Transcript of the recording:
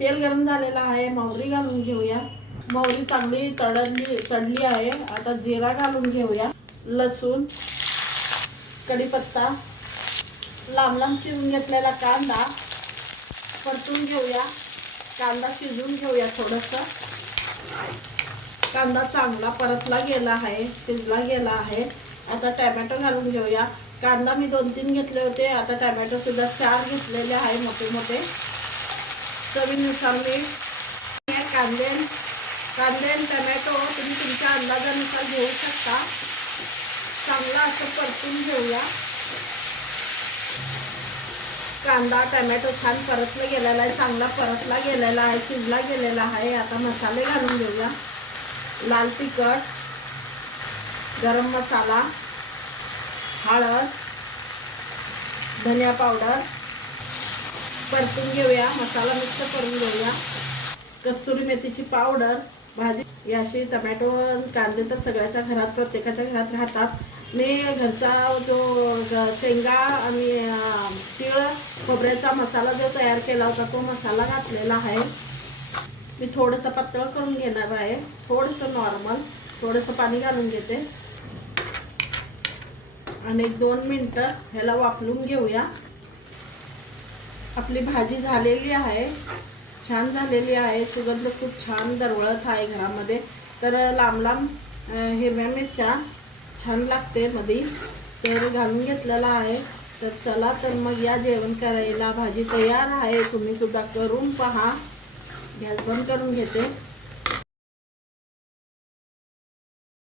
तेल गरम झालेलं आहे, मोहरी घालून घेऊया। मोहरी चांगली तळली आहे। आता जिरा घालून घेऊया, लसूण, कढीपत्ता, लांब लांब चिरून घेतलेला कांदा परतून घेऊया। कांदा शिजवून घेऊया थोडंसं। कांदा चांगला परतला गेला आहे, शिजला गेला आहे। आता टोमॅटो घालून घेऊया। कांदा मी 2-3 घेतले होते, आता टोमॅटो सुद्धा 4 घेतलेले आहे, मोठे मोठे। चवीनुसार मीठ। कांदे आणि टोमॅटो तुम्ही तुमच्या अंदाजानुसार घेऊ शकता। चांगला असं परतून घेऊया। कांदा टोमॅटो छान परतला गेलेला आहे, चांगला परतला गेलेला आहे, शिजला गेलेला आहे। आता मसाले घालून घेऊया। लाल तिखट, गरम मसाला, हळद, धनिया पावडर परतून घेऊया। मसाला मिक्स करून घेऊया। कस्तुरी मेथीची पावडर। भाजी अशी टोमॅटो कांदे तर सगळ्याच्या घरात, प्रत्येकाच्या घरात राहतात। मी घरचा जो शेंगा आणि तीळ खोबऱ्याचा मसाला जो तयार केला होता तो मसाला घातलेला आहे। मी थोडंसं पातळ करून घेणार आहे, थोडंसं नॉर्मल। थोडंसं पाणी घालून घेते आणि 1-2 मिनिटं ह्याला वाफलून घेऊया। आपली भाजी झालेली आहे, छान झालेली आहे। सुगंध खूप छान दरवळत आहे घरामध्ये। तर लांब लांब हिरव्या मिरच्या छान लागते मध्ये, तर घालून घेतलेला आहे। तर चला तर मग या जेवण करायला। भाजी तयार आहे, तुम्ही सुद्धा करून पहा। गॅस बंद करून घेते।